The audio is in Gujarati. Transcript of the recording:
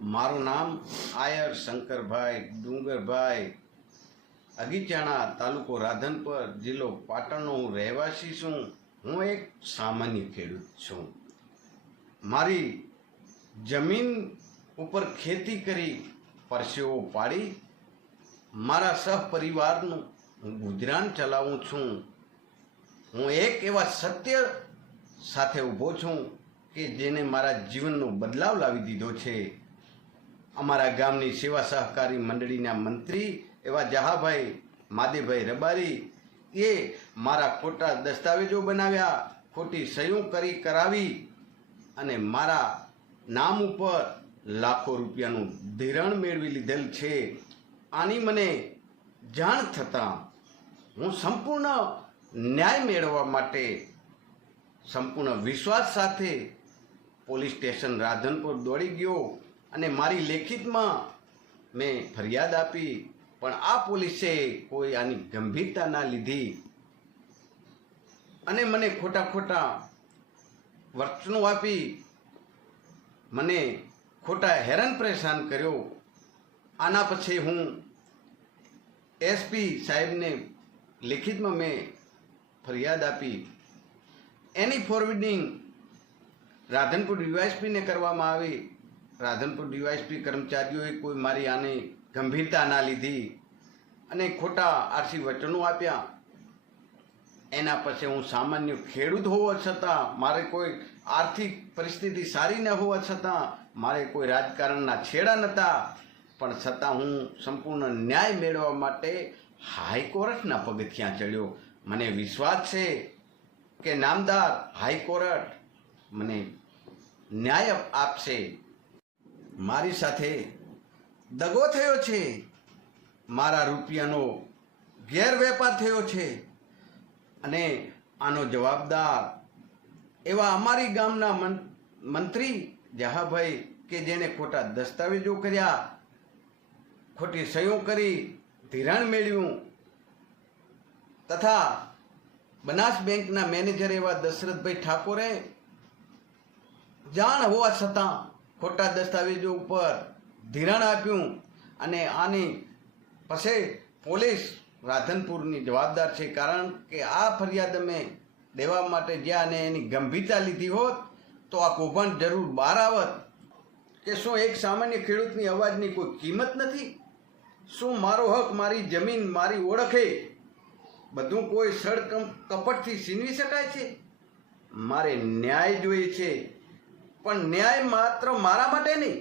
મારું નામ આયર શંકરભાઈ ડુંગરભાઈ અગીચાણા, તાલુકો રાધનપર, જિલ્લો પાટણનો હું રહેવાસી છું. હું એક સામાન્ય ખેડૂત છું. મારી જમીન ઉપર ખેતી કરી પરસેવો પાડી મારા સહપરિવારનું હું ગુજરાન ચલાવું છું. હું એક એવા સત્ય સાથે ઊભો છું કે જેને મારા જીવનનો બદલાવ લાવી દીધો છે. અમારા ગામની સેવા સહકારી મંડળીના મંત્રી એવા જહાભાઈ માદેભાઈ રબારી એ મારા ખોટા દસ્તાવેજો બનાવ્યા, ખોટી સહીઓ કરાવી અને મારા નામ ઉપર લાખો રૂપિયાનું ધિરાણ મેળવી લીધેલ છે. આની મને જાણ થતાં હું સંપૂર્ણ ન્યાય મેળવવા માટે સંપૂર્ણ વિશ્વાસ સાથે પોલીસ સ્ટેશન રાધનપુર દોડી ગયો અને મારી લેખિતમાં મેં ફરિયાદ આપી. પણ આ પોલીસે કોઈ આની ગંભીરતા ના લીધી અને મને ખોટા વચનો આપી મને ખોટા હેરાન પરેશાન કર્યો. આના પછી હું એસપી સાહેબને લેખિતમાં મેં ફરિયાદ આપી. એની ફોરવર્ડિંગ રાધનપુર ડીવાયએસપીને કરવામાં આવી. રાધનપુર ડીવાયએસપી કર્મચારીઓએ કોઈ મારી આને ગંભીરતા ના લીધી અને ખોટા આરસી વચનો આપ્યા. એના પછી હું સામાન્ય ખેડૂત હોવા છતાં, મારે કોઈ આર્થિક પરિસ્થિતિ સારી ન હોવા છતાં, મારે કોઈ રાજકારણના છેડા નહોતા, પણ છતાં હું સંપૂર્ણ ન્યાય મેળવવા માટે હાઈકોર્ટના પગથિયાં ચડ્યો. મને વિશ્વાસ છે કે નામદાર હાઈકોર્ટ મને ન્યાય આપશે. મારી સાથે દગો થયો છે, મારા રૂપિયાનો ગેરવેપાર થયો છે અને આનો જવાબદાર એવા અમારી ગામના મંત્રી જહાભાઈ કે જેને ખોટા દસ્તાવેજો કર્યા, ખોટી સહીઓ કરી ધિરાણ મેળવ્યું, તથા બનાસ બેંકના મેનેજર એવા દશરથભાઈ ઠાકોરે જાણ હોવા છતાં ખોટા દસ્તાવેજો ઉપર ધિરાણ આપ્યું અને આની પછી પોલીસ રાધનપુરની જવાબદાર છે. કારણ કે આ ફરિયાદ અમે દેવા માટે જ્યાં અને એની ગંભીરતા લીધી હોત તો આ કૌભાંડ જરૂર બહાર આવત. કે શું એક સામાન્ય ખેડૂતની અવાજની કોઈ કિંમત નથી? શું મારો હક, મારી જમીન, મારી ઓળખે બધું કોઈ સળ કપટથી છીનવી શકાય છે? મારે ન્યાય જોઈએ છે, પણ ન્યાય માત્ર મારા માટે નહીં,